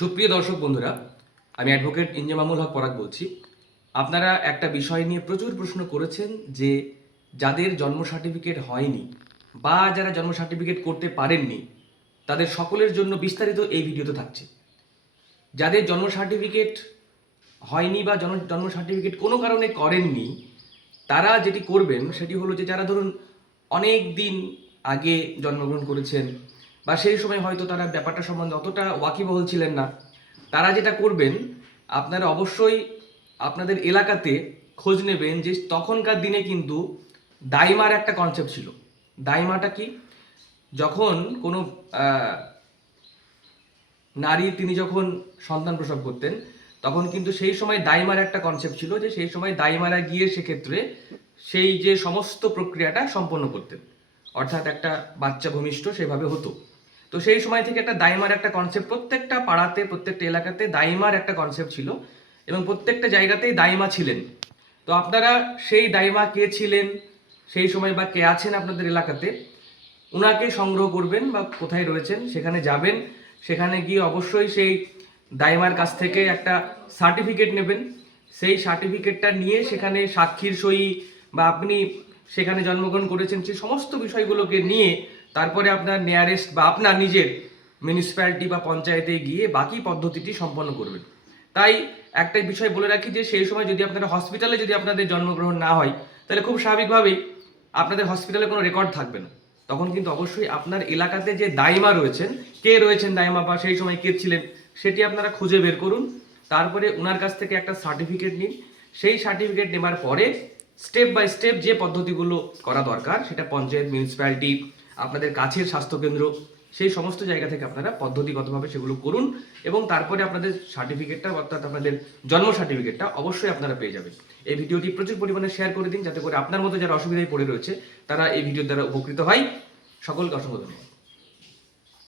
সুপ্রিয় দর্শক বন্ধুরা, আমি অ্যাডভোকেট ইঞ্জামামুল হক পরাগ বলছি। আপনারা একটা বিষয় নিয়ে প্রচুর প্রশ্ন করেছেন যে যাদের জন্ম সার্টিফিকেট হয়নি বা যারা জন্ম সার্টিফিকেট করতে পারেননি তাদের সকলের জন্য বিস্তারিত এই ভিডিওতে থাকছে। যাদের জন্ম সার্টিফিকেট হয়নি বা জন্ম সার্টিফিকেট কোনো কারণে করেননি, তারা যেটি করবেন সেটি হলো যে যারা ধরুন অনেক দিন আগে জন্মগ্রহণ করেছেন বা সেই সময় হয়তো তারা ব্যাপারটা সম্বন্ধে অতটা ওয়াকিবহল ছিলেন না, তারা যেটা করবেন, আপনারা অবশ্যই আপনাদের এলাকাতে খোঁজ নেবেন যে তখনকার দিনে কিন্তু দাইমার একটা কনসেপ্ট ছিল। দাইমাটা কি? যখন কোনো নারী তিনি যখন সন্তান প্রসব করতেন তখন কিন্তু সেই সময় দাইমার একটা কনসেপ্ট ছিল যে সেই সময় দাইমারা গিয়ে সেক্ষেত্রে সেই যে সমস্ত প্রক্রিয়াটা সম্পন্ন করতেন, অর্থাৎ একটা বাচ্চা ভূমিষ্ঠ সেভাবে হতো। তো সেই সময় থেকে একটা দাইমার একটা কনসেপ্ট প্রত্যেকটা পাড়াতে প্রত্যেকটা এলাকাতে দাইমার একটা কনসেপ্ট ছিল এবং প্রত্যেকটা জায়গাতেই দাইমা ছিলেন। তো আপনারা সেই দাইমা কে ছিলেন সেই সময় বা কে আছেন আপনাদের এলাকাতে, ওনাকে সংগ্রহ করবেন বা কোথায় রয়েছেন সেখানে যাবেন। সেখানে গিয়ে অবশ্যই সেই দাইমার কাছ থেকে একটা সার্টিফিকেট নেবেন। সেই সার্টিফিকেটটা নিয়ে সেখানে সাক্ষীর সই বা আপনি সেখানে জন্মগ্রহণ করেছেন সেই সমস্ত বিষয়গুলোকে নিয়ে তারপরে আপনার নিয়ারেস্ট বা আপনার নিজের মিউনিসিপ্যালিটি বা পঞ্চায়েতে গিয়ে বাকি পদ্ধতিটি সম্পন্ন করবেন। তাই একটা বিষয় বলে রাখি যে সেই সময় যদি আপনারা হসপিটালে যদি আপনাদের জন্মগ্রহণ না হয় তাহলে খুব স্বাভাবিকভাবেই আপনাদের হসপিটালে কোনো রেকর্ড থাকবে না। তখন কিন্তু অবশ্যই আপনার এলাকাতে যে দাইমা রয়েছেন, কে রয়েছেন দাইমা বা সেই সময় কে ছিলেন সেটি আপনারা খুঁজে বের করুন। তারপরে ওনার কাছ থেকে একটা সার্টিফিকেট নিন। সেই সার্টিফিকেট নেবার পরে স্টেপ বাই স্টেপ যে পদ্ধতিগুলো করা দরকার সেটা পঞ্চায়েত, মিউনিসিপ্যালিটি, আপনাদের কাছের স্বাস্থ্যকেন্দ্র, সেই সমস্ত জায়গা থেকে আপনারা পদ্ধতিগতভাবে সেগুলো করুন এবং তারপরে আপনাদের সার্টিফিকেটটা অর্থাৎ আপনাদের জন্ম সার্টিফিকেটটা অবশ্যই আপনারা পেয়ে যাবেন। এই ভিডিওটি প্রচুর পরিমাণে শেয়ার করে দিন যাতে করে আপনার মতো যারা অসুবিধায় পড়ে রয়েছে তারা এই ভিডিওর দ্বারা উপকৃত হয়। সকলকে অসংখ্য ধন্যবাদ।